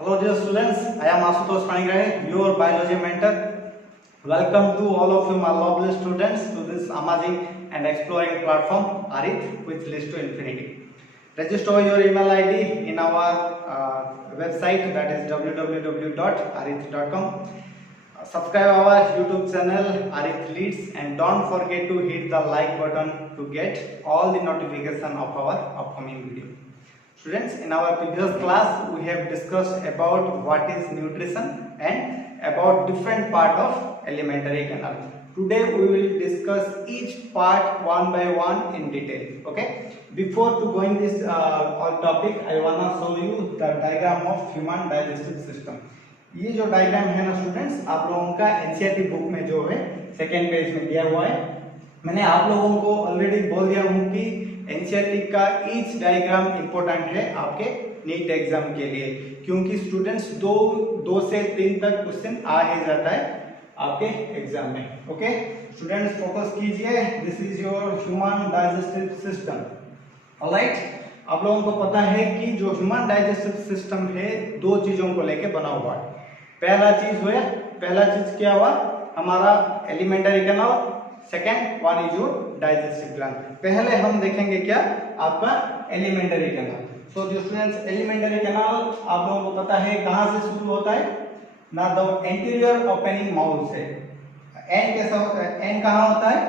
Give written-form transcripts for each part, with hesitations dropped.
Hello dear students, I am Asutosh Panigrahi, your biology mentor. Welcome to all of you my lovely students to this amazing and exploring platform Arith which leads to infinity. Register your email ID in our website, that is www.arith.com. Subscribe our YouTube channel Arith Leads and don't forget to hit the like button to get all the notification of our upcoming video. Students, in our previous class we have discussed about what is nutrition and about different part of alimentary canal. Today we will discuss each part one by one in detail. Okay, before to going this on topic, I wanna show you the diagram of human digestive system. ये जो diagram है ना students, आप लोगों का NCERT book में जो है सेकेंड पेज में दिया हुआ है। मैंने आप लोगों को ऑलरेडी बोल दिया हूँ कि एनसीईआरटी का ईच डायग्राम इंपॉर्टेंट है आपके नीट एग्जाम के लिए, क्योंकि स्टूडेंट्स दो से 3 तक क्वेश्चन आ ही जाता है आपके एग्जाम में। ओके स्टूडेंट्स, फोकस कीजिए। This is your human digestive system. Alright, आप लोगों को पता है कि जो ह्यूमन डाइजेस्टिव सिस्टम है दो चीजों को लेके बना हुआ है। पहला चीज क्या हुआ, हमारा elementary canal. Second one is your digestive gland. पहले हम देखेंगे क्या, आपका एलिमेंटरी कैनाल। सो जो स्टूडेंट्स, एलिमेंटरी कैनाल आप लोगों को पता है कहां से शुरू होता है ना, द एंटीरियर ओपनिंग माउथ से। एंड कैसा होता है, एंड कहां होता है,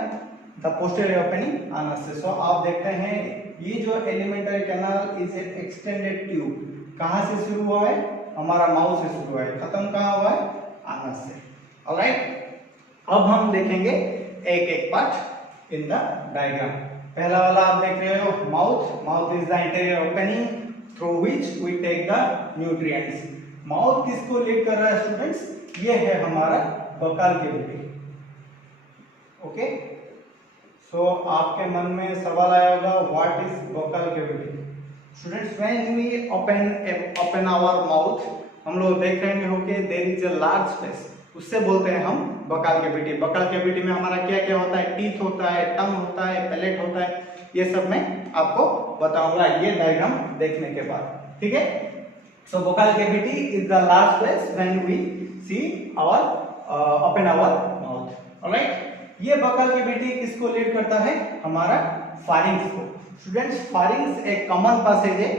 द पोस्टीरियर ओपनिंग आनस से। सो आप देखते हैं ये जो elementary canal is a extended tube. कहां से शुरू हुआ है, हमारा माउथ से शुरू हुआ है, खत्म कहां हुआ है, आनस से। ऑलराइट, अब हम देखेंगे एक एक पार्ट इन द डायग्राम। पहला वाला आप देख रहे हो, mouth is the interior opening through which we take the nutrients. Mouth किसको लीड कर रहा है स्टूडेंट्स, ये है हमारा बकाल कैविटी। ओके, सो आपके मन में सवाल आया होगा, what is buccal cavity. Students, when we open our mouth, हम लोग देख रहे होंगे there is a large space, उससे बोलते हैं हम बकाल कैविटी। बकाल कैविटी में हमारा क्या क्या होता है, टीथ होता है, टंग होता है, पैलेट होता है, ये सब मैं आपको बताऊंगा ये डायग्राम देखने के बाद। ठीक है, so buccal cavity is the large space when we see our open our mouth. Alright, ये बकाल कैविटी किसको लीड करता है, हमारा फारिंक्स को। स्टूडेंट्स, फारिंक्स एक कॉमन पैसेज है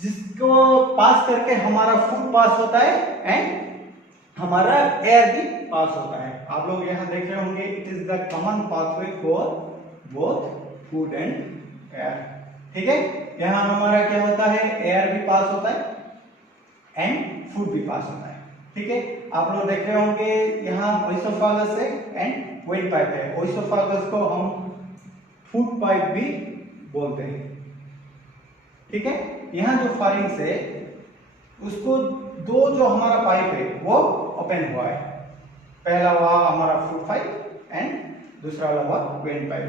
जिसको पास करके हमारा फूड पास होता है एंड हमारा एयर भी पास होता है। आप लोग यहाँ देख रहे होंगे, it is the common pathway for both food and air. ठीक है, यहाँ हमारा क्या होता है, एयर भी पास होता है एंड फूड भी पास होता है। ठीक है, आप लोग देख रहे होंगे यहाँ ओइसोफागस है एंड वेट पाइप है। ओइसोफागस को हम फूड पाइप भी बोलते हैं। ठीक है, यहाँ जो फारिंक्स है उसको दो जो हमारा पाइप है वो ओपन हुआ है। पहला हुआ हमारा फूड पाइप एंड दूसरा हुआ wind pipe.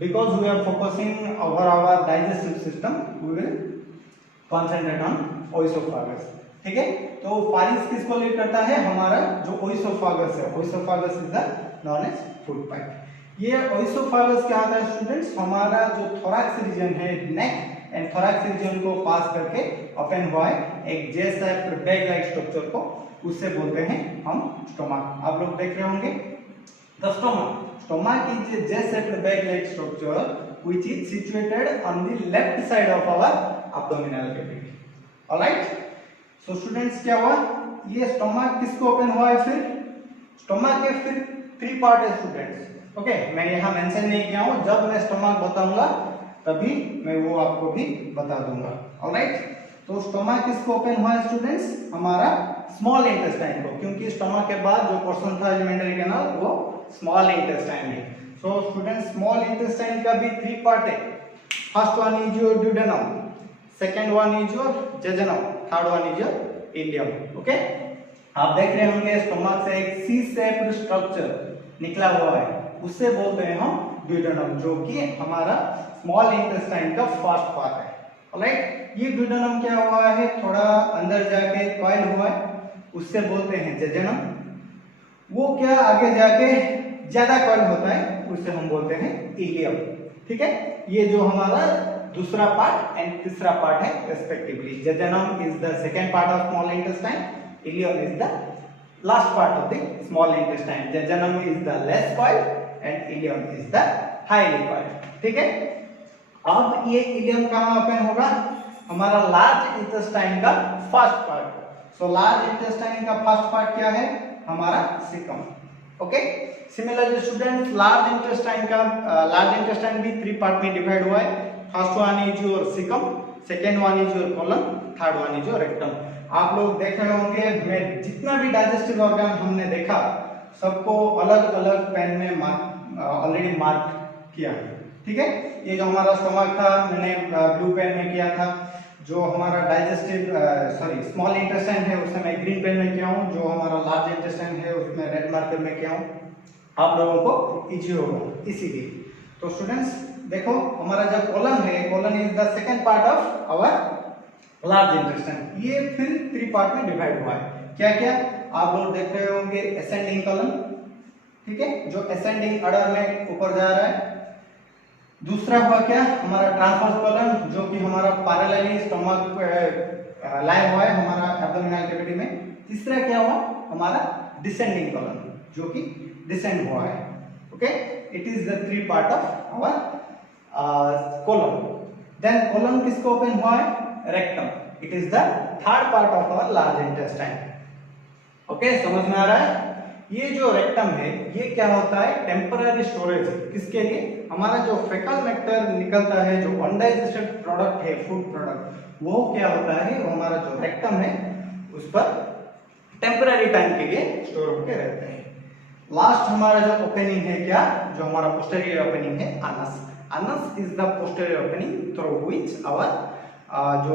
Because we are focusing over our digestive system, we will concentrate on oesophagus. ठीक है, तो फारिंक्स किसको लीड करता है, हमारा जो ओइसोफागस है। Oesophagus is the known as food pipe. ये ओइसोफागस क्या होता है स्टूडेंट्स, हमारा जो थोरैक्स रीजन है, नेक एंड थोरैक्स रीजन को पास करके ओपन हुआ है एक जे शेप्ड बैग लाइक स्ट्रक्चर को, उससे बोलते हैं हम स्टोमक। आप लोग देख रहे होंगे the stomach is a J shaped bag like structure which is situated on the left side of our abdominal cavity. Alright, so students क्या हुआ, ये स्टोमक किसको ओपन हुआ है, फिर स्टोमक के फिर 3 पार्ट है स्टूडेंट्स। ओके, मैं यहाँ मेंशन नहीं किया हूँ, जब मैं स्टोमक बताऊंगा तभी मैं वो आपको भी बता दूंगा। ऑलराइट, तो स्टोमक किसको ओपन हुआ है स्टूडेंट्स, हमारा स्मॉल इंटेस्टाइन को, क्योंकि स्टोमक के बाद जो पोर्शन था एलिमेंटरी कैनाल वो स्मॉल इंटेस्टाइन है। सो स्टूडेंट्स, स्मॉल इंटेस्टाइन का भी 3 पार्ट है। First one is your duodenum, second one is your jejunum, third one is your ileum. Okay, आप देख रहे होंगे स्टोमक से एक सी शेप्ड स्ट्रक्चर निकला हुआ है, उससे बोलते हैं हम ड्यूडेनम, जो कि हमारा स्मॉल इंटेस्टाइन का फर्स्ट पार्ट है। ऑलराइट, ये ड्यूडेनम क्या हुआ है, थोड़ा अंदर जाके कॉइल हुआ है, उससे बोलते हैं जेजुनम। वो क्या आगे जाके ज्यादा कॉइल होता है, उससे हम बोलते हैं इलियम। ठीक है, ये जो हमारा दूसरा पार्ट एंड तीसरा पार्ट है respectively. Jejunum is the second part of small intestine, ilium is the last part of the small intestine. Jejunum is the less coiled and ileum is the highly coiled. ठीक है, अब ये ilium कहाँ open होगा? हमारा large intestine का first part. So large intestine का first part क्या है? हमारा caecum. Okay, similarly students large intestine भी 3 पार्ट में डिवाइड हुआ है। First one is your caecum, second one is your colon, third one is your rectum. आप लोग देख रहे होंगे मैं जितना भी डाइजेस्टिव ऑर्गन हमने देखा सबको अलग अलग पेन में ऑलरेडी मार्क किया है। ठीक है, ये जो हमारा स्टमक था मैंने ब्लू पेन में किया था, जो हमारा स्मॉल इंटेस्टाइन है उसमें मैं ग्रीन पेन में किया हूँ, जो हमारा लार्ज इंटेस्टाइन है उसमें रेड मार्कर में किया हूँ। आप लोगों को इजी होगा इसीलिए। तो स्टूडेंट्स देखो हमारा जो कोलन है, colon is the second part of our large intestine. ये फिर 3 पार्ट में डिवाइड हुआ है। क्या क्या आप लोग देख रहे होंगे? असेंडिंग कोलन, ठीक है, जो असेंडिंग ऑर्डर में ऊपर जा रहा है। दूसरा हुआ क्या? हमारा ट्रांसवर्स कोलन, जो कि हमारा पैरेलली स्टमक लाइन हुआ है हमारा एब्डोमिनल कैविटी में। तीसरा क्या हुआ? हमारा डिसेंडिंग कोलन, जो कि डिसेंड हुआ है। Okay, it is the 3 part of our colon. Then colon किसको ओपन हुआ है? Rectum. It is the third part of our large intestine. Okay, समझ में आ रहा है? ये जो रेक्टम है ये क्या होता है? Temporary storage. किसके लिए? हमारा जो फेकल मैटर निकलता है, जो अनडाइजेस्टेड प्रोडक्ट है, फूड प्रोडक्ट, वो क्या होता है? वो हमारा जो रेक्टम है उस पर टेम्पररी टाइम के लिए स्टोर होकर रहते हैं। लास्ट हमारा जो ओपनिंग है क्या? जो हमारा पोस्टेरियर ओपनिंग है anus. Anus is the posterior opening through which our जो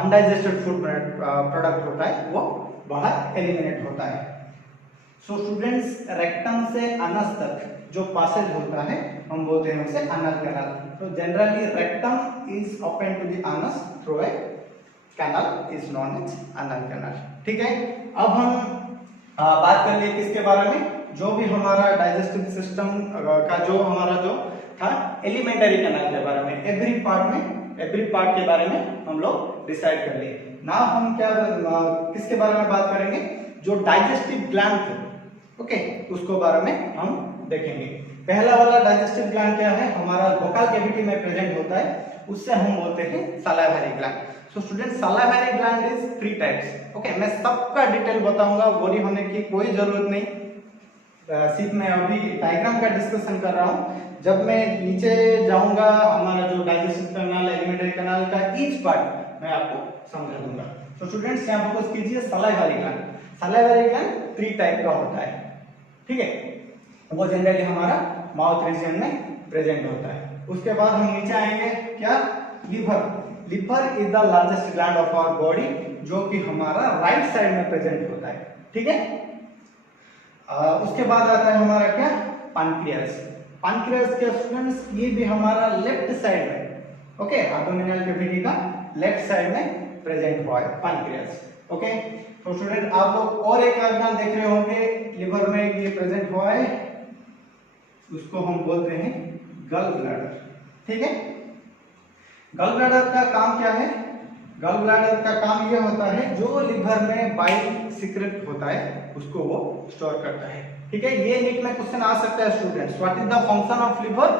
अनडाइजेस्टेड फूड प्रोडक्ट होता है वो बाहर एलिमिनेट होता है। सो स्टूडेंट्स रेक्टम से अनस तक जो पासेज होता है हम बोलते हैं उसे अनल कैनाल। तो generally rectum is open to the anus through a canal is known as anal canal. ठीक है, अब हम बात कर लिए किसके बारे में? जो भी हमारा डाइजेस्टिव सिस्टम का जो हमारा जो था एलिमेंटरी कैनाल के बारे में। एवरी पार्ट के बारे में हम लोग डिसाइड कर लिए। नाउ हम क्या किसके बारे में बात करेंगे? जो डाइजेस्टिव ग्लैंड थे, ओके, उसको बारे में हम देखेंगे। पहला वाला डाइजेस्टिव ग्लैंड क्या है? हमारा वोकल कैविटी में प्रेजेंट होता है, उससे हम बोलते हैं salivary gland. So student salivary gland is 3 types. Okay, मैं सबका डिटेल बताऊंगा, वरी होने की कोई जरूरत नहीं। सिर्फ मैं अभी डायग्राम का डिस्कशन कर रहा हूँ। जब मैं नीचे जाऊंगा हमारा जो डाइजेस्टिव कैनाल, एलिमेंटरी कैनाल का ईच पार्ट मैं आपको समझा दूंगा। तो स्टूडेंट्स यहाँ फोकस कीजिए salivary gland. Salivary gland 3 type का होता है। ठीक है, वो जनरली हमारा माउथ रीजन में प्रेजेंट होता है। उसके बाद हम नीचे आएंगे क्या? Liver. Liver is the largest gland of our body, जो कि हमारा राइट साइड में प्रेजेंट होता है। ठीक है, उसके बाद आता है हमारा क्या? पैनक्रियास। पैनक्रियास के स्टूडेंट्स ये भी हमारा लेफ्ट साइड में, ओके, एब्डोमिनल कैविटी का लेफ्ट साइड में प्रेजेंट हुआ है पैनक्रियास। ओके, तो स्टूडेंट आप लोग और एक ऑर्गन देख रहे होंगे लिवर में, ये प्रेजेंट हुआ है, उसको हम बोलते हैं गल ब्लैडर। ठीक है, गल ब्लैडर का काम क्या है? गल ब्लैडर का काम ये होता है जो लिवर में बाइल सीक्रेट होता है उसको वो स्टोर करता है। ठीक है, ये नीट में क्वेश्चन आ सकता है students. What is the function of liver?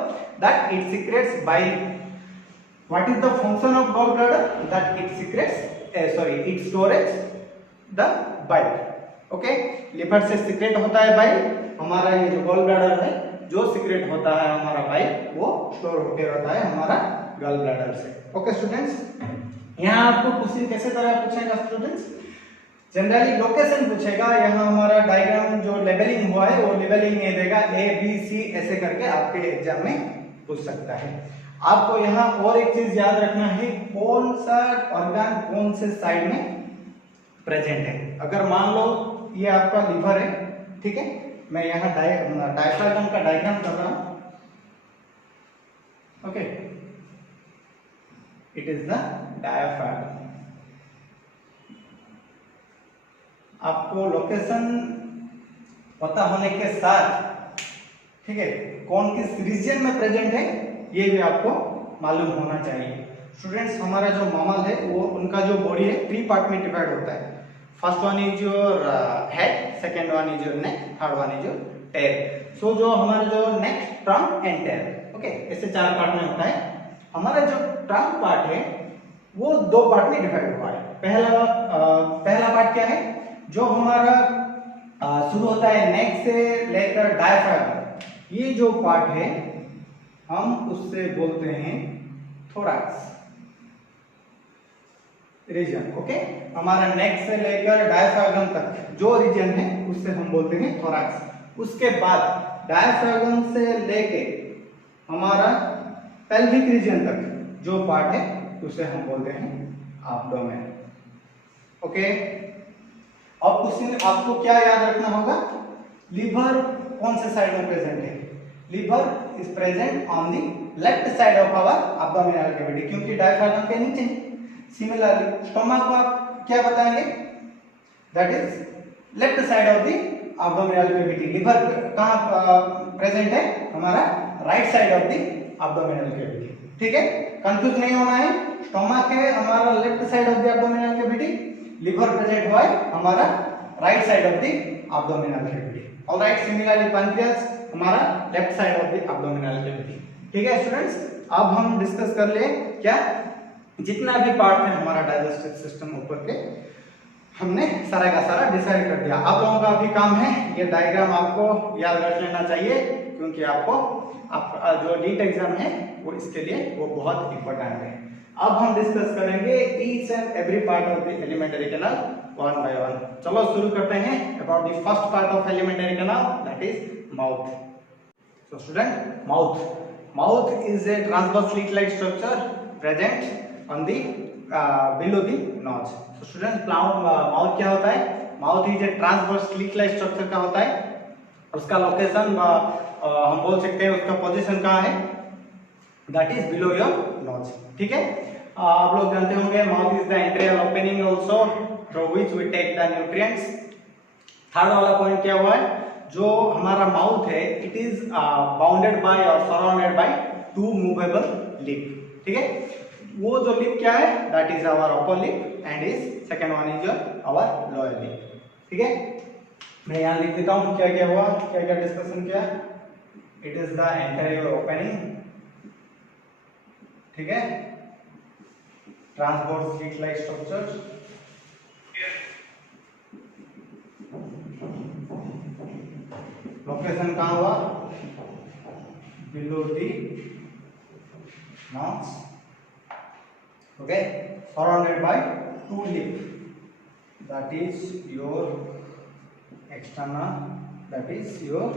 That it secrets bile. What is the function of गल bladder? That it secrets it storage the bile. Okay, liver से सीक्रेट होता है बाइल, हमारा ये जो गल ब्लैडर है जो सीक्रेट होता है हमारा बाइल वो स्टोर होकर रहता है हमारा गल ब्लैडर से। ओके स्टूडेंट्स, यहाँ आपको क्वेश्चन कैसे तरह पूछेगा स्टूडेंट्स? जनरली लोकेशन पूछेगा। यहाँ हमारा डायग्राम जो लेबलिंग हुआ है वो लेबलिंग नहीं देगा, ए बी सी ऐसे करके आपके एग्जाम में पूछ सकता है। आपको यहाँ और एक चीज याद रखना है, कौन सा ऑर्गन कौन से साइड में प्रेजेंट है। अगर मान लो ये आपका लिवर है, ठीक है, मैं यहाँ डायफ्राम का डायग्राम कर रहा हूँ। Okay, it is the diaphragm. आपको लोकेशन पता होने के साथ, ठीक है, कौन किस रीजन में प्रेजेंट है ये भी आपको मालूम होना चाहिए। स्टूडेंट्स, हमारा जो ममल है वो उनका जो बॉडी है 3 पार्ट में डिवाइड होता है। First one is your head, second one is your neck, third one is your tail. So जो हमारा जो neck, trunk and tail, okay, ऐसे 4 पार्ट में होता है। हमारा जो ट्रंक पार्ट है वो 2 पार्ट में डिवाइड हुआ है। पहला पार्ट क्या है, जो हमारा शुरू होता है नेक से लेकर डायफ्राम, ये जो पार्ट है हम उससे बोलते हैं थोरैक्स रीजन। ओके, हमारा नेक से लेकर डायफ्राम तक जो रीजन है उससे हम बोलते हैं थोरैक्स। उसके बाद डायफ्राम से लेके हमारा पेल्विक रीजन तक जो पार्ट है उसे हम बोलते हैं एब्डोमेन। ओके, अब क्वेश्चन आपको क्या याद रखना होगा, लिवर कौन से साइड में प्रेजेंट है? Liver is present on the left side of our abdominal cavity, क्योंकि डायफ्राम के नीचे। सिमिलरली स्टमक को आप क्या बताएंगे, that is left side of the abdominal cavity. Liver कहां प्रेजेंट है? हमारा right side of the abdominal cavity. ठीक है, कंफ्यूज नहीं होना है। स्टमक है हमारा left side of the abdominal cavity, liver present हुआ है हमारा right side of the abdominal cavity. Alright, similarly pancreas हमारा left side of the abdominal cavity. ठीक है स्टूडेंट्स, अब हम डिस्कस कर ले क्या जितना भी पार्ट है हमारा डाइजेस्टिव सिस्टम ऊपर के, हमने सारा का सारा डिसाइड कर दिया। आप लोगों का भी काम है ये डायग्राम आपको याद रख लेना चाहिए, क्योंकि आपको जो नीट एग्जाम है वो इसके लिए वो बहुत इंपॉर्टेंट है। अब हम डिस्कस करेंगे each and every part of the alimentary canal one by one. चलो शुरू करते हैं about the first part of alimentary canal, that is mouth. So student, mouth is a transverse slit like structure present on the below the nose. So student, mouth क्या होता है? Mouth is a transverse slit like structure का होता है। उसका location हम बोल सकते हैं, उसका पोजीशन कहाँ है? That is below your nose. ठीक है, आप लोग जानते होंगे mouth is the anterior opening also through which we take the nutrients. Third वाला पॉइंट क्या हुआ है, जो हमारा माउथ है इट इज बाउंडेड बाय और सराउंडेड बाय 2 मूवेबल लिप। ठीक है, वो जो लिप क्या है? That is our upper lip and is second one is our lower lip. ठीक है, मैं यहाँ लिख देता हूँ क्या क्या हुआ, क्या क्या डिस्कशन किया। It is the anterior opening, ठीक है, transverse slit like structure, location कहाँ हुआ? Below the nose. Okay, surrounded by 2 lip, that is your external, that is your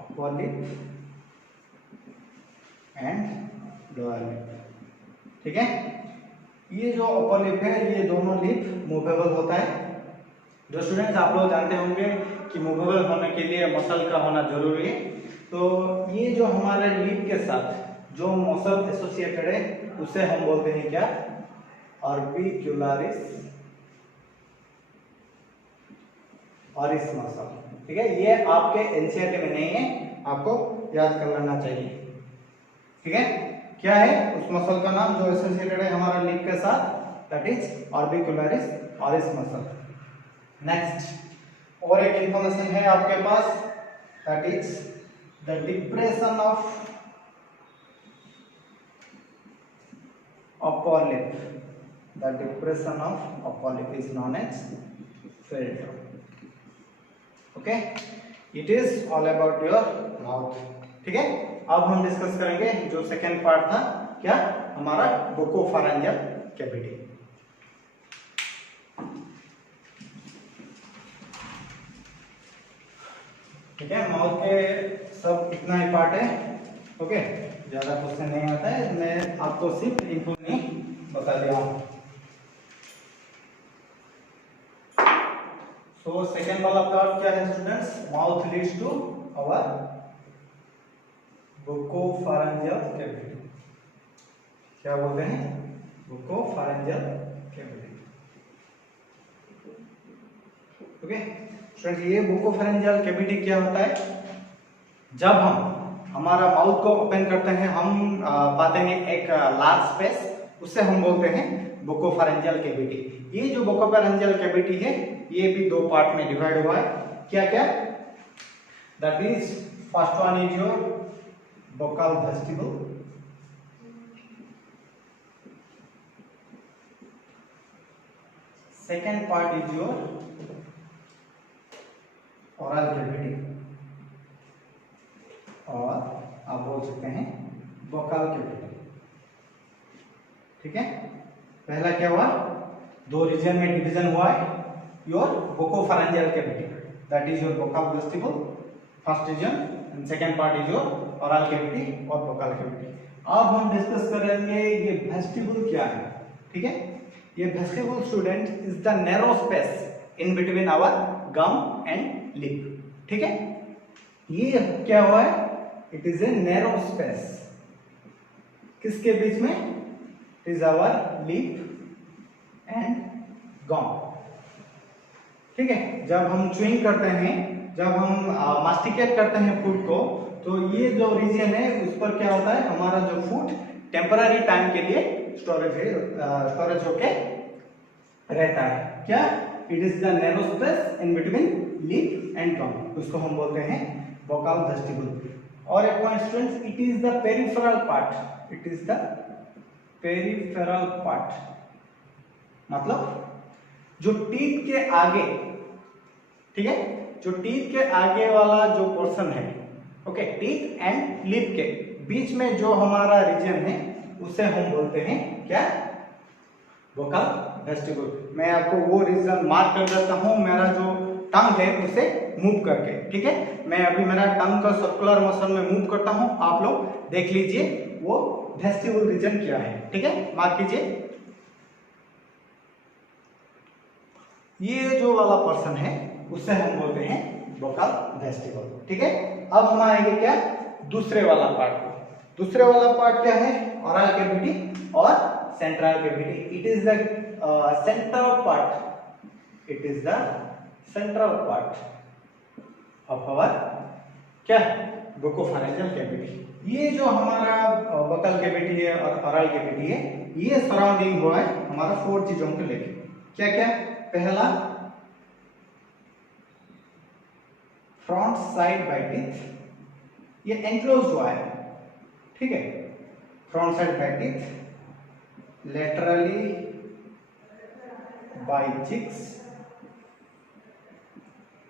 upper lip and lower lip। ठीक है, ये जो अपर लिप है ये दोनों लिप मूवेबल होता है। जो स्टूडेंट्स आप लोग जानते होंगे कि मूवेबल होने के लिए मसल का होना जरूरी है, तो ये जो हमारे लिप के साथ जो मसल एसोसिएटेड है उसे हम बोलते हैं क्या? ऑर्बिक्युलरिस और इस मसल। ठीक है, ये आपके एनसीईआरटी में नहीं है, आपको याद कर लेना चाहिए। ठीक है, क्या है उस मसल का नाम जो एसोसिएटेड है हमारा लिप के साथ? दैट इज ऑर्बिक्युलरिस और इस मसल। नेक्स्ट और एक इंफॉर्मेशन है आपके पास, that is the depression of upper lip. The depression of upper lip is known as filter. Okay, it is all about your mouth. ठीक है, अब हम डिस्कस करेंगे जो सेकेंड पार्ट था, क्या? हमारा बुकोफेरेंजियल कैविटी। ठीक है, माउथ के सब इतना ही पार्ट है। ओके, ज्यादा क्वेश्चन नहीं आता है, मैं आपको सिर्फ इनको नहीं बता दिया हूँ। तो सेकेंड वाला पार्ट क्या है students? Mouth leads to our buccopharyngeal cavity. क्या बोलते हैं? बुकोफेरेंजियल कैविटी। ओके स्टूडेंट्स, ये बुकोफेरेंजियल कैविटी क्या होता है? जब हम हमारा माउथ को ओपन करते हैं, हम पाते हैं एक लार्ज स्पेस, उससे हम बोलते हैं बुकोफेरेंजियल कैविटी। ये जो बुकोफेरेंजियल कैविटी है ये भी दो पार्ट में डिवाइड हुआ है। क्या क्या? That is first one is your buccal vestibule, second part is your oral cavity, और आप बोल सकते हैं बुक्कल कैविटी। ठीक है, पहला क्या हुआ? दो रीजन में डिवीजन हुआ है। Your buccopharyngeal cavity, that is your buccal vestibule first region, and second part is your oral cavity और बुक्कल कैविटी। अब हम डिस्कस करेंगे ये वेस्टिबल क्या है। ठीक है, ये vestibule student is the narrow space in between our gum and lip. ठीक है, ये क्या हुआ है? It is a narrow space, किसके बीच में? It is our lip and gum. ठीक है, जब हम च्यूइंग करते हैं, जब हम मास्टिकेट करते हैं फूड को, तो ये जो रीजन है उस पर क्या होता है? हमारा जो फूड टेम्पररी टाइम के लिए स्टोरेज होके रहता है। क्या? It is the narrow space in between lip and gum, उसको हम बोलते हैं बुक्कल वेस्टिबल। और एक point students, it is the peripheral part, it is the peripheral part, मतलब जो टीथ के आगे, ठीक है, जो टीथ के आगे वाला जो पोर्शन है, ओके, टीथ एंड लिप के बीच में जो हमारा रीजन है उसे हम बोलते हैं क्या? बुक्कल वेस्टिबल। मैं आपको वो रीजन मार्क कर देता हूं, मेरा जो टंग है उसे मूव करके। ठीक है, मैं अभी मेरा टंग का सर्कुलर मोशन में मूव करता हूं, आप लोग देख लीजिए वो वेस्टिबल रीजन क्या है। ठीक है, मार्क कीजिए। ये जो वाला पर्सन है उससे हम बोलते हैं बुक्कल वेस्टिबल। ठीक है, अब हम आएंगे क्या? दूसरे वाला पार्ट को। दूसरे वाला पार्ट क्या है? ओरल कैविटी और central cavity. It is the central part, it is the central part of our क्या? Buccopharyngeal cavity. ये जो हमारा बुक्कल कैविटी है और ओरल कैविटी है, ये सराउंडिंग हुआ है हमारा 4 चीजों को लेके। क्या क्या? पहला, फ्रंट साइड बाय टीथ, ये एंक्लोज हुआ है। ठीक है, front side by teeth, laterally by cheeks.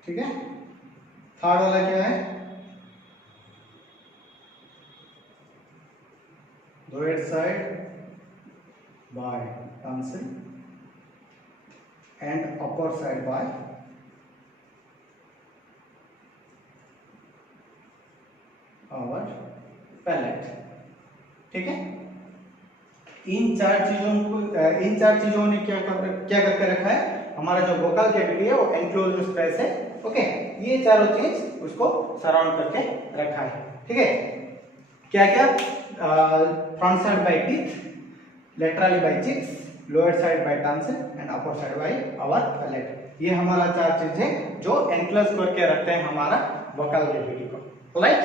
ठीक है, थर्ड वाला क्या है? Lower side by tonsil and upper side by our palate. ठीक है, इन चार चीजों ने क्या करके रखा है? हमारा जो बुक्कल कैविटी है वो एनक्लोज्ड स्पेस है। ओके, ये चारों चीज उसको सराउंड करके रखा है। ठीक है, क्या क्या? Front side by teeth, laterally by cheeks, lower side by tonsil and upper side by our palate. ये हमारा चार चीज है जो एनक्लोज करके रखते हैं हमारा बुक्कल कैविटी को। राइट,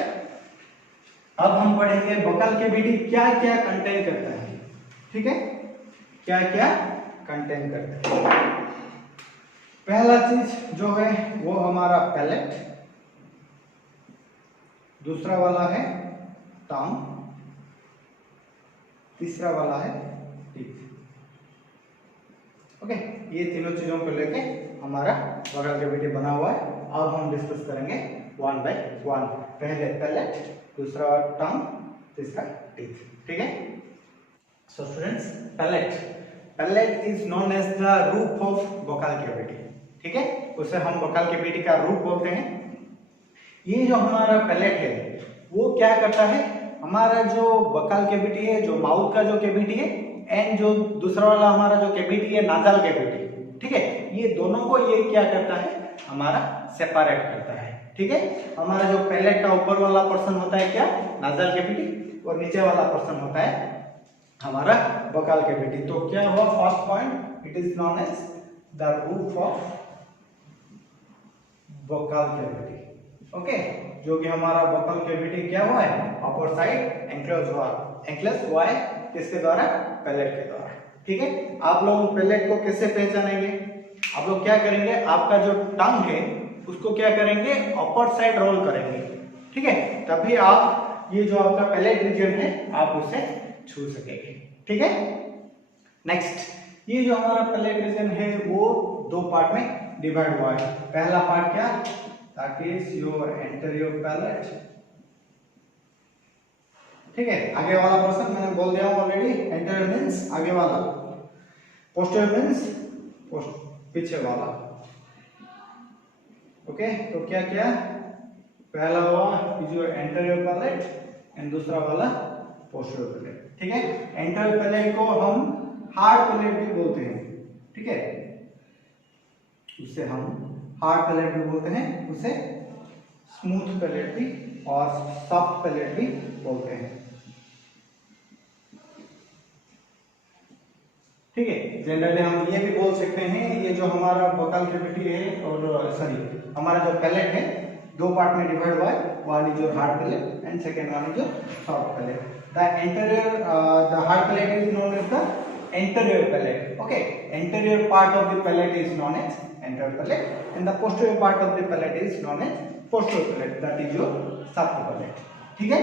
अब हम पढ़ेंगे बुक्कल कैविटी क्या क्या कंटेन करता है। ठीक है, क्या क्या कंटेन करता है? पहला चीज जो है वो हमारा पैलेट, दूसरा वाला है टंग, तीसरा वाला है टीथ। ओके, ये तीनों चीजों को लेके हमारा बुक्कल कैविटी बना हुआ है। अब हम डिस्कस करेंगे वन बाय वन। पहले पैलेट, दूसरा टंग, तीसरा टीथ। ठीक है, so students, palate is known as the roof of buccal cavity. ठीक है, उसे हम बुक्कल कैविटी का रूफ बोलते हैं। ये जो हमारा पैलेट है वो क्या करता है? हमारा जो बुक्कल कैविटी है, जो माउथ का जो कैविटी है, एंड जो दूसरा वाला हमारा जो कैविटी है नाजल कैविटी, ठीक है, ये दोनों को ये क्या करता है? हमारा सेपरेट करता है। ठीक है, हमारा जो पैलेट का ऊपर वाला पर्सन होता है क्या? नाजल कैविटी, और नीचे वाला पर्सन होता है हमारा बुक्कल कैविटी। तो क्या हुआ? First point, it is known as the roof of buccal cavity. Okay, जो कि हमारा बकल कैविटी क्या हुआ है, अपर साइड एंक्लोज हुआ है किसके द्वारा, पैलेट के द्वारा। ठीक है, आप लोग पैलेट को कैसे पहचानेंगे, आप लोग क्या करेंगे, आपका जो टंग है उसको क्या करेंगे, अपर साइड रोल करेंगे। ठीक है, तभी आप ये जो आपका पैलेट रीजन है आप उसे छू सकेंगे। ठीक है, नेक्स्ट, ये जो हमारा पैलेट रीजन है वो दो पार्ट में डिवाइड हुआ है। पहला पार्ट क्या, that is your anterior palate. ठीक है, आगे वाला पोर्शन मैंने बोल दिया हूं ऑलरेडी, एंटीरियर मींस आगे वाला, पोस्टीरियर मींस पीछे वाला। ओके, तो क्या क्या, पहला हुआ is your anterior palate and दूसरा वाला पोस्टीरियर पैलेट। ठीक है, एंटीरियर पैलेट को हम हार्ड पैलेट भी बोलते हैं। ठीक है, उसे हम हार्ड पैलेट भी बोलते हैं, उसे स्मूथ पैलेट भी और सॉफ्ट पैलेट भी बोलते हैं। ठीक है, जनरली हम ये भी बोल सकते हैं, ये जो हमारा बकल कैविटी है और सॉरी हमारा जो पैलेट है दो पार्ट में डिवाइड हुआ है, one is your hard palate and second one is your soft palate. The hard palate is known as the anterior palate. Okay, anterior part of the palate is known as anterior palate and the posterior part of the palate is known as posterior palate, that is your soft palate. ठीक है,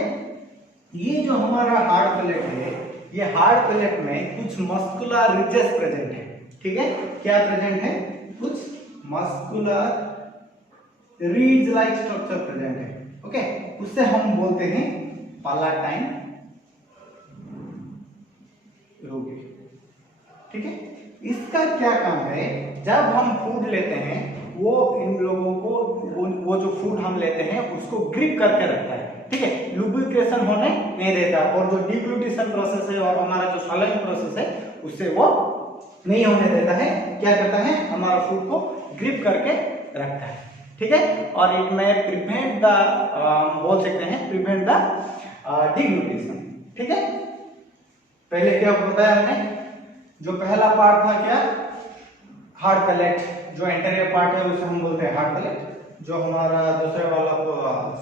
ये जो हमारा hard palate है, ये hard palate में कुछ muscular ridges present है। ठीक है, क्या प्रेजेंट है, कुछ muscular read like structure present है। ओके, उससे हम बोलते हैं पालाटाइन रूबी। ठीक है, इसका क्या काम है, जब हम फूड लेते हैं वो इन लोगों को वो जो फूड हम लेते हैं उसको ग्रिप करके रखता है। ठीक है, लुब्रिकेशन होने नहीं देता और जो डिग्लूटिशन प्रोसेस है और हमारा जो सॉलिंग प्रोसेस है उससे वो नहीं होने देता है। क्या करता है, हमारा फूड को ग्रिप करके रखता है। ठीक है, और इट में प्रिवेंट द बोल सकते हैं प्रिवेंट द डिग्लूटिशन। ठीक है, पहले क्या बताया हमने, जो पहला पार्ट था क्या, हार्ड पैलेट, जो एंटीरियर पार्ट है उसे हम बोलते हैं हार्ड पैलेट, जो हमारा दूसरे वाला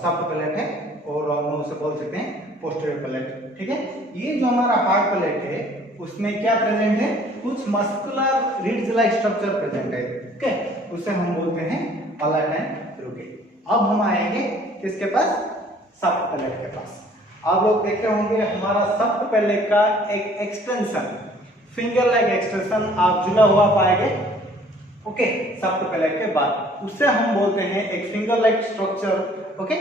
सॉफ्ट पैलेट है और हम उसे बोल सकते हैं पोस्टीरियर पैलेट। ठीक है, ये जो हमारा हार्ड पैलेट है उसमें क्या प्रेजेंट है, कुछ मस्कुलर रिड्ज लाइक स्ट्रक्चर प्रेजेंट है। ओके, उसे हम बोलते हैं पालाटाइन रूबी। अब हम आएंगे किसके पास, सॉफ्ट पैलेट के पास। आप लोग देखते होंगे हमारा सॉफ्ट पैलेट का एक एक्सटेंशन, फिंगर लाइक एक्सटेंशन आप जुड़ा हुआ पाएंगे। ओके, सॉफ्ट पैलेट के बाद उससे हम बोलते हैं एक फिंगर लाइक स्ट्रक्चर। ओके,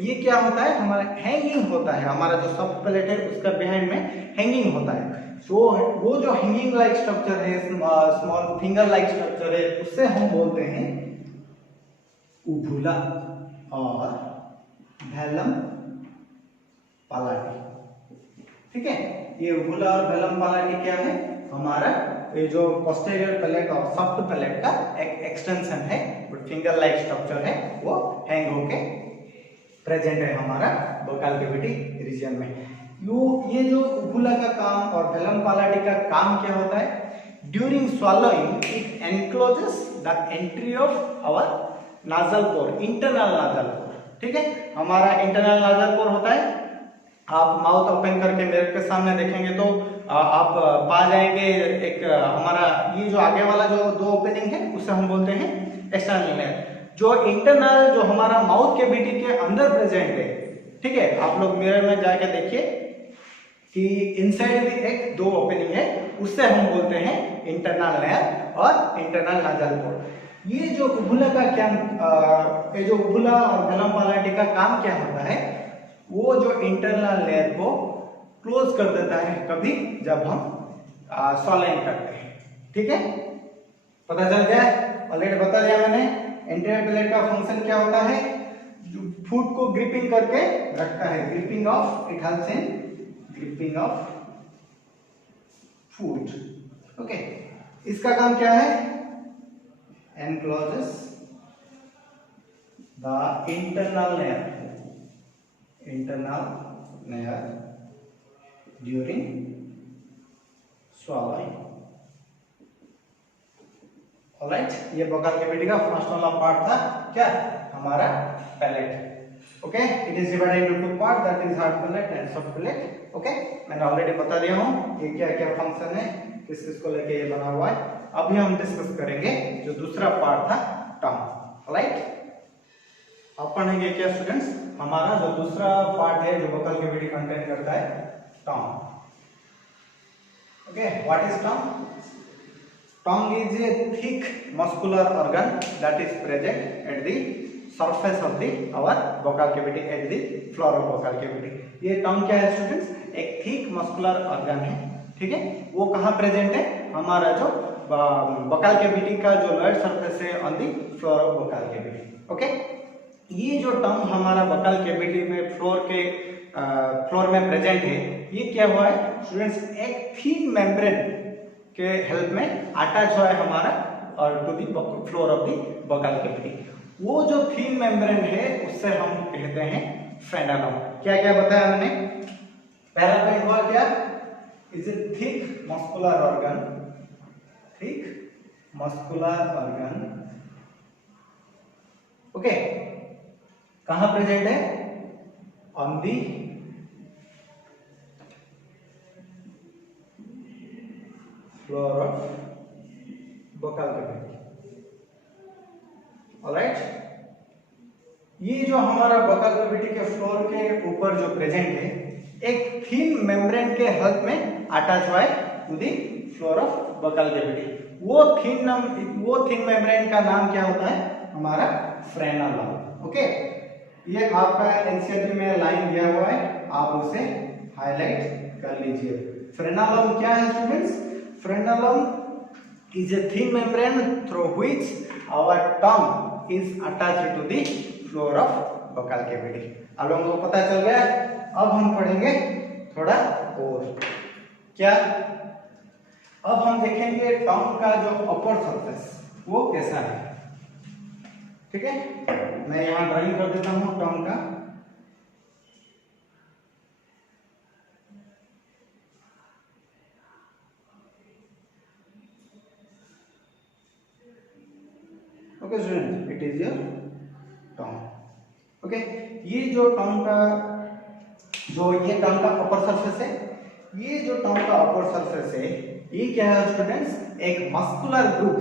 ये क्या होता है, हमारा हैंगिंग होता है, हमारा जो सॉफ्ट पैलेट है उसका बिहाइंड में हैंगिंग होता है। सो वो जो हैंगिंग लाइक स्ट्रक्चर है, स्मॉल फिंगर लाइक स्ट्रक्चर है, उससे हम बोलते हैं उभुला और वेलम पालाटी। ठीक है, ये उभुला और वेलम पालाटी क्या है, हमारा ये जो पोस्टीरियर पैलेट और सॉफ्ट पैलेट का एक एक्सटेंशन है, फिंगर लाइक स्ट्रक्चर है, वो हैंग होके प्रेजेंट है हमारा बकल कैविटी रीजन में। ये जो उभुला का काम और वेलम पालाटी का काम क्या होता है, during swallowing it encloses the entry of our nasal pore, internal nasal pore। ठीक है, हमारा इंटरनल नाजल पोर होता है, आप माउथ ओपन करके मेरे के सामने देखेंगे तो आप पा जाएंगे एक हमारा ये जो आगे वाला जो दो ओपनिंग है उसे हम बोलते हैं एक्सटर्नल लेयर। जो इंटरनल जो हमारा माउथ कैविटी के अंदर प्रेजेंट है, ठीक है, आप लोग मिरर में जाके देखिए कि इनसाइड भी एक दो ओपनिंग है, उससे हम बोलते हैं इंटरनल लेयर और इंटरनल नाजल पोर। ये जो उभुला का क्या ये जो उभुला और वेलम पालाटी का काम क्या होता है, वो जो इंटरनल लेयर को क्लोज कर देता है कभी जब हम स्वॉलोइंग करते हैं। ठीक है, पता चल गया, ऑलरेडी बता दिया मैंने। एंटीरियर पैलेट का फंक्शन क्या होता है, फूड को ग्रिपिंग करके रखता है, gripping of, it helps in gripping of food. Okay, इसका काम क्या है, encloses the internal layer during swallowing। Alright, ये बकल कैविटी का फर्स्ट वाला पार्ट था क्या, हमारा palate. Okay, it is divided into two part, that is hard palate and soft palate. Okay, मैंने ऑलरेडी बता दिया हूँ ये क्या क्या फंक्शन है, किस किस को लेके ये बना हुआ है। अभी हम डिस्कस करेंगे जो दूसरा पार्ट था, टंग। राइट, अब पढ़ेंगे क्या स्टूडेंट्स, हमारा जो दूसरा पार्ट है जो वोकल कैविटी कंटेन करता है, tongue. Okay, what is tongue? Tongue is a thick muscular organ that is present at the surface of the our vocal cavity, at the floor of vocal cavity। ये tongue क्या है students? एक thick muscular organ है, ठीक है। वो कहाँ present है? हमारा जो vocal cavity का जो लोअर सरफेस है on the floor of vocal cavity। Okay, ये जो tongue हमारा vocal cavity में फ्लोर में प्रेजेंट है, ये क्या हुआ है स्टूडेंट्स? एक थिन मेम्ब्रेन के हेल्प में अटैच हुआ है हमारा और to the floor of the vocal cavity. वो जो थिन मेम्ब्रेन है उससे हम कहते हैं फ्रेनलम। क्या क्या बताया मैंने? पहला पॉइंट हुआ क्या? Is a thick muscular organ, thick muscular organ. Okay, कहां प्रेजेंट है? On the floor of vocal cavity। Alright, ये जो हमारा vocal cavity के फ्लोर के ऊपर जो प्रेजेंट है, एक थिन मेम्ब्रेन के हेल्प में अटैच हुआ है to the floor of vocal cavity। वो थिन मेम्ब्रेन का नाम क्या होता है? हमारा फ्रेनलम। ओके, ये आपका एनसीईआरटी में लाइन दिया हुआ है, आप उसे हाईलाइट कर लीजिए। फ्रेनलम क्या है students? Frenulum is a thin membrane through which our tongue is attached to the floor of vocal cavity। अब लोगों को पता चल गया। अब हम पढ़ेंगे थोड़ा और क्या, अब हम देखेंगे टंग का जो अपर सरफेस वो कैसा है। ठीक है, मैं यहाँ ड्राइंग कर देता हूँ टंग का। Okay student, it is your tongue. Okay, ये जो टंग का ये टंग का अपर सरफेस है, ये जो टंग का अपर सरफेस है, ये क्या है स्टूडेंट्स? एक muscular group,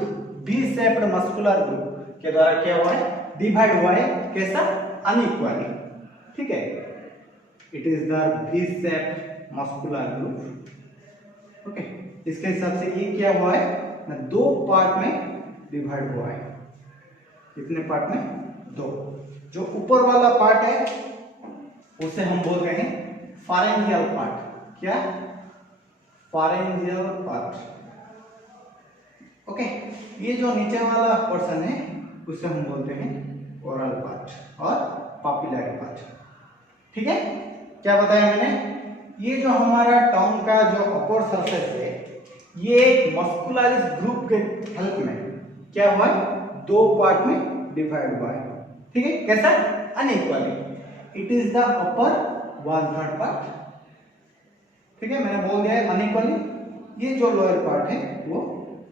V shaped muscular group के द्वारा क्या हुआ है? डिवाइड हुआ है। कैसा? अनइक्वली। ठीक है, it is the V shaped muscular group. Okay, इसके हिसाब से ये क्या हुआ है? दो पार्ट में डिवाइड हुआ है। कितने पार्ट में? दो। जो ऊपर वाला पार्ट है उसे हम बोलते हैं फारेंजियल पार्ट। क्या? फारेंजियल पार्ट। ओके, ये जो नीचे वाला पोर्शन है उसे हम बोलते हैं ओरल पार्ट और पापिलरी पार्ट। ठीक है, क्या बताया मैंने? ये जो हमारा टंग का जो अपर सरफेस है, ये एक मस्कुलर ग्रुप के हेल्प में क्या हुआ है? दो पार्ट में डिवाइड हुआ है। ठीक है, कैसा? Unequally. It is the upper 1/3 part. ठीक है, मैंने बोल दिया है अनइक्वली। ये जो लोअर पार्ट है वो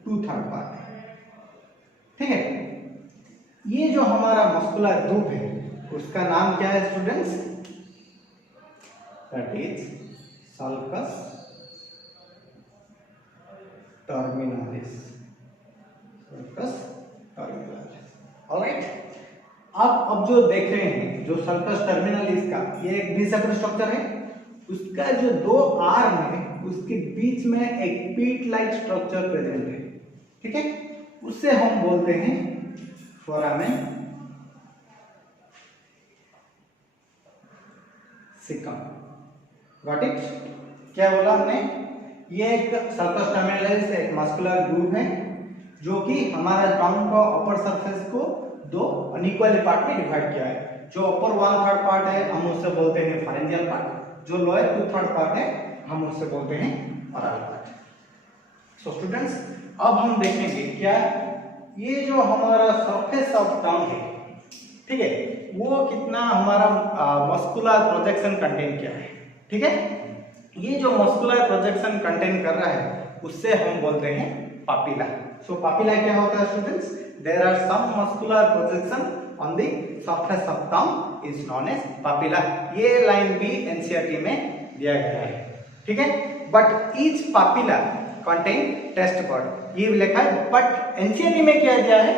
2/3 पार्ट है। ठीक है, ये जो हमारा मस्कुलर ग्रुप है उसका नाम क्या है students? That is sulcus terminalis. Sulcus terminalis. Alright, अब जो देख रहे हैं जो सल्कस टर्मिनालिस का ये एक बी सेपरेट स्ट्रक्चर है, उसका जो दो आर्म है उसके बीच में एक पीट लाइक स्ट्रक्चर प्रेजेंट है। ठीक है, उससे हम बोलते हैं फोरामेन सिकम। Got it? क्या बोला हमने? ये एक सल्कस टर्मिनालिस एक मस्कुलर ग्रुप है जो कि हमारा टंग का अपर सरफेस को दो अनइक्वल पार्ट में डिवाइड किया है। जो अपर 1/3 पार्ट है हम उससे बोलते हैं फारेंजियल पार्ट, जो लोअर 2/3 पार्ट है हम उससे बोलते हैं ओरल पार्ट। सो स्टूडेंट्स, अब हम देखेंगे क्या ये जो हमारा सरफेस ऑफ टंग है, ठीक है, वो कितना हमारा मस्कुलर प्रोजेक्शन कंटेन किया है। ठीक है, ये जो मस्कुलर प्रोजेक्शन कंटेन कर रहा है उससे हम बोलते हैं पापिला। सो पापिला क्या होता है students? There are some muscular projection on the surface of tongue is known as papilla. ये लाइन भी एनसीईआरटी में दिया गया है, ठीक है। But each papilla contain taste bud, ये लिखा है। बट एनसीईआरटी में क्या दिया है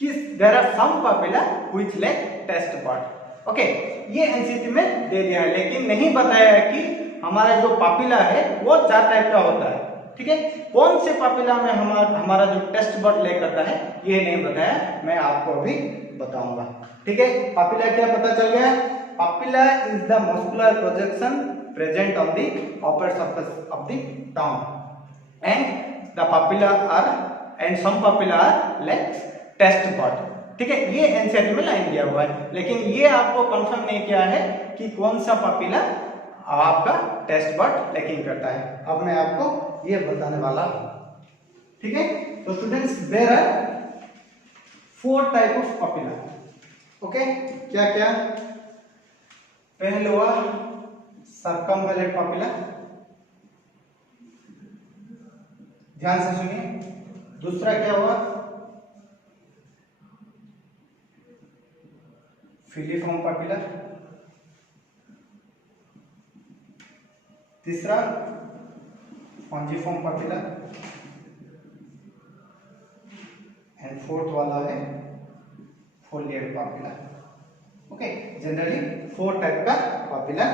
कि there are some papilla which lack taste bud. Okay, ये एनसीईआरटी में दे दिया है, लेकिन नहीं बताया है कि हमारा जो पापिला है वो 4 टाइप का होता है, ठीक है। कौन से पापिला में हमारा जो टेस्ट बर्ड ले करता है ये नहीं बताया, मैं आपको अभी बताऊंगा, ठीक है। पापिला क्या पता चल गया? Papilla is the muscular projection present on the upper surface of the tongue and the papilla are and some papilla are like taste bud, ठीक है। ये एनसीईआरटी में लाइन दिया हुआ है, लेकिन ये आपको कंफर्म नहीं किया है कि कौन सा पापिला आपका टेस्ट बर्ड लैकिंग करता है। अब मैं आपको ये बताने वाला हूं, ठीक है। तो students, there are 4 type of papilla. Okay, क्या क्या? पहले हुआ सर्कमवेलेंट पापिला, ध्यान से सुनिए। दूसरा क्या हुआ? फिलीफॉर्म पापिला। तीसरा स्पॉन्जिफॉर्म पापिला एंड फोर्थ वाला है फोलिएट पापिला। ओके, जनरली 4 टाइप का पापिला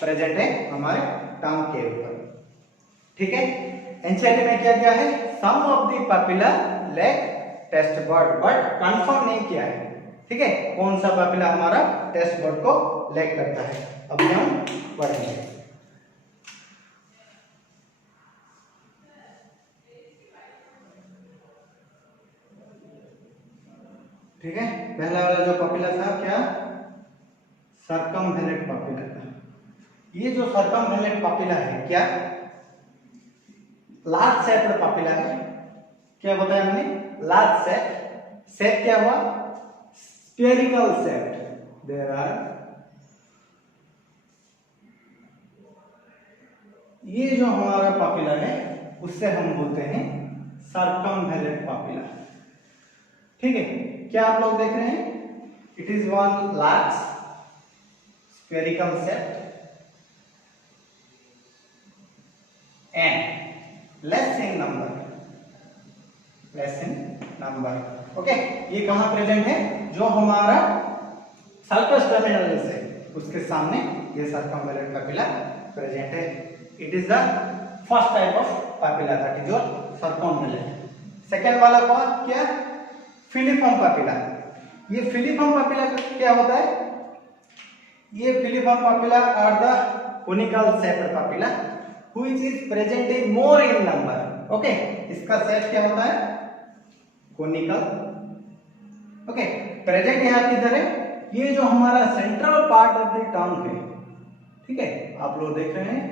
प्रेजेंट है हमारे टंग के ऊपर, ठीक है। एनसीईआरटी में क्या किया है? Some of the papilla lack taste bud, but confirm नहीं किया है, ठीक है, कौन सा पापिला हमारा टेस्ट बर्ड को लैक करता है। अभी हम पढ़ेंगे, ठीक है। पहला वाला जो पापिला था क्या? सर्कमवेलेंट पापिला था। ये जो सर्कमवेलेंट पापिला है क्या लार्ज शेप्ड पापिला है। क्या बताया हमने? Large shape. शेप क्या हुआ? Spherical shape. देयर आर, ये जो हमारा पापिला है उससे हम बोलते हैं सर्कमवेलेंट पापिला, ठीक है। क्या आप लोग देख रहे हैं? It is one large spherical shape and less in number, less in number. Okay, ये कहां प्रेजेंट है? जो हमारा सल्कस टर्मिनलिस है उसके सामने ये सर्कमवेलेंट पापिला प्रेजेंट है। It is the first type of papilla, that is your circumvallate. Second वाला कौन? क्या? Filiform papilla. ये फिलीफॉर्म पापिला क्या होता है? ये filiform papilla are the conical shaped papilla which is present in more in number. Okay, इसका shape क्या होता है? कोनिकल। ओके, प्रेजेंट यहां किधर है? ये जो हमारा सेंट्रल पार्ट ऑफ द टंग है, ठीक है, आप लोग देख रहे हैं,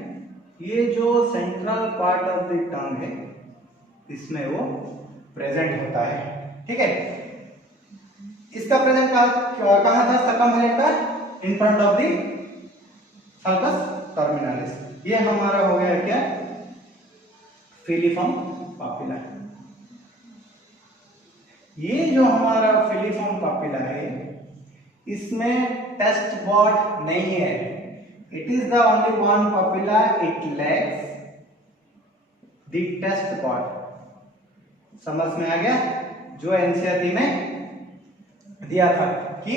ये जो सेंट्रल पार्ट ऑफ द टंग है इसमें वो प्रेजेंट होता है, ठीक है। इसका प्रेजेंट कहां था? सर्कमवेलेंट का इन front of the sulcus terminalis. ये हमारा हो गया क्या? Filiform papilla. ये जो हमारा फिलीफॉर्म पापिला है इसमें टेस्ट बर्ड नहीं है। It is the only one papilla, it lacks the taste bud. समझ में आ गया? जो एनसीईआरटी में दिया था कि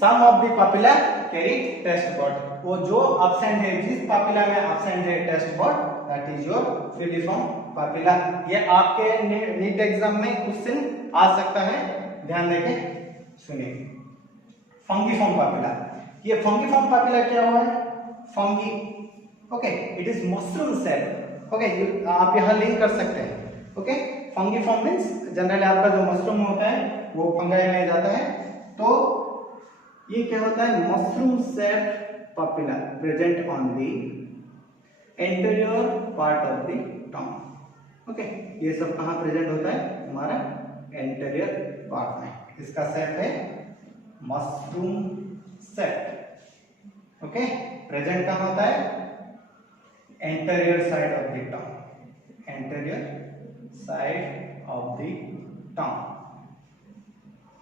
some of the papilla carry taste bud, वो जो एब्सेंट है, जिस पापिला में एब्सेंट है taste bud, that is your filiform papilla. ये आपके नीट एग्जाम में क्वेश्चन आ सकता है, ध्यान देके सुनिए। फंगीफॉर्म पापिला। ये फंगीफॉर्म पापिला क्या हुआ है? Fungi. Okay, it is mushroom shape. Okay, आप यहां लिंक कर सकते हैं। ओके, फंगीफॉर्म मींस जनरली आपका जो मशरूम होता है वो फंगाई में जाता है, तो ये क्या होता है? Mushroom shape papilla present on the anterior part of the tongue. Okay, ये सब कहां प्रेजेंट होता है? हमारा एंटीरियर पार्ट में। इसका शेप है मशरूम शेप। ओके, प्रेजेंट कहां होता है? Anterior side of the tongue, anterior side of the टंग।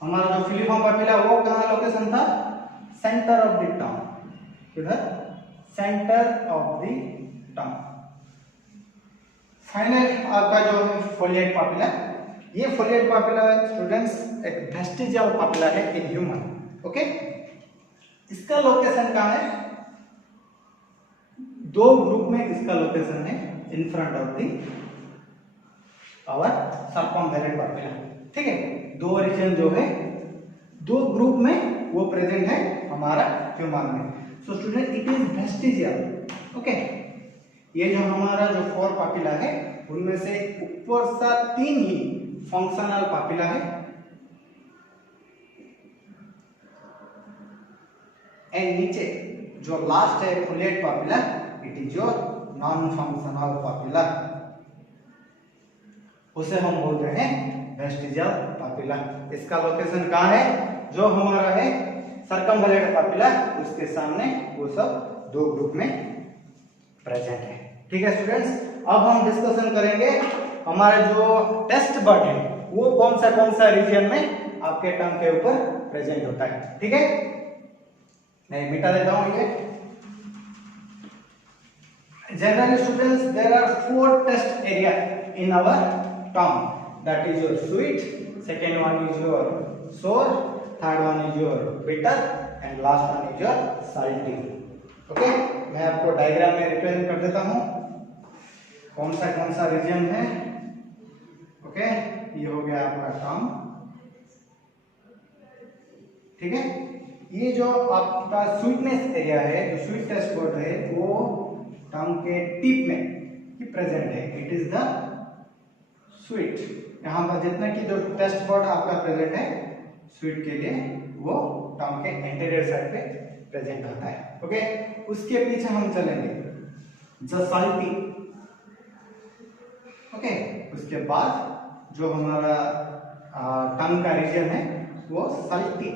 हमारा जो फिलिफॉर्म पापिला वो कहाँ लोकेशन था, सेंटर ऑफ द टंग, किधर, centre of the tongue. Final आपका जो है फोलिएट पापिला, ये फोलिएट पापिला स्टूडेंट्स एक वेस्टिजियल पापिला है इन ह्यूमन, ओके। इसका लोकेशन कहाँ है, दो ग्रुप में इसका लोकेशन है in front of the our circumvallate papilla, ठीक है। दो रीजन जो है दो ग्रुप में वो प्रेजेंट है हमारा ह्यूमन में। So student it is vestigial, okay. ये जो हमारा जो 4 पापिला है उनमें से ऊपर सा 3 ही फंक्शनल पापिला है एंड नीचे जो लास्ट है foliate papilla, it is your non functional papilla, उसे हम बोलते हैं वेस्टिजियल पापिला। इसका लोकेशन कहाँ है, जो हमारा है सर्कमवेलेंट पापिला उसके सामने वो सब दो ग्रुप में प्रेजेंट है, ठीक है स्टूडेंट्स। अब हम डिस्कशन करेंगे हमारा जो टेस्ट बर्ड है वो कौन सा रीजन में आपके टंग के ऊपर प्रेजेंट होता है, ठीक है। मैं मिटा देता हूं ये। Generally students there are 4 taste area in our tongue, that is your sweet, second one is your sour, third one is your bitter and last one is your salty, okay. मैं आपको डायग्राम में represent कर देता हूं कौन सा reason है, okay. ये हो गया आपका टंग, ठीक है। ये जो आपका स्वीटनेस एरिया है, जो स्वीट टेस्ट बर्ड है वो टंग के टिप में ही प्रेजेंट है, इट इज द स्वीट। यहाँ पर जितना की जो टेस्ट बर्ड आपका प्रेजेंट है स्वीट के लिए वो टंग के एंटीरियर साइड पे प्रेजेंट होता है, ओके। उसके पीछे हम चलेंगे द साल्टी, ओके। उसके बाद जो हमारा टंग का रीजन है वो साल्टी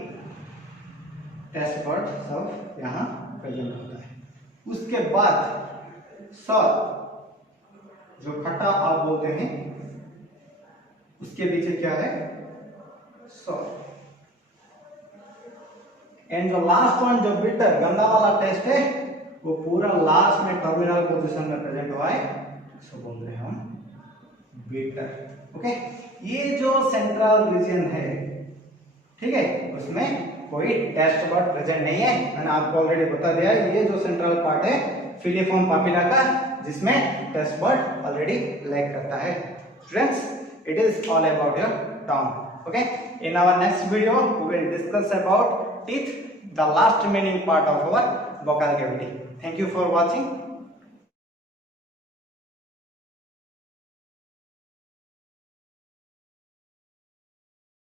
टेस्ट बर्ड सब यहाँ प्रेजेंट होता है। उसके बाद सर जो खट्टा आप बोलते हैं उसके पीछे क्या है, सर। एंड जो लास्ट वन जो बिटर गंदा वाला टेस्ट है वो पूरा लास्ट में टर्मिनल पोजीशन में प्रेजेंट हुआ है, इसको बोल रहे हैं हम बिटर, ओके। ये जो सेंट्रल रीजन है, ठीक है, उसमें कोई टेस्ट बर्ड प्रेजेंट नहीं है, मैंने आपको ऑलरेडी बता दिया। ये जो सेंट्रल पार्ट है फिलिफॉर्म पापिला का, जिसमें टेस्ट बर्ड ऑलरेडी लैक करता है। Students, it is all about your tongue, okay. In our next video we will discuss about teeth, the last remaining part of our vocal cavity. Thank you for watching.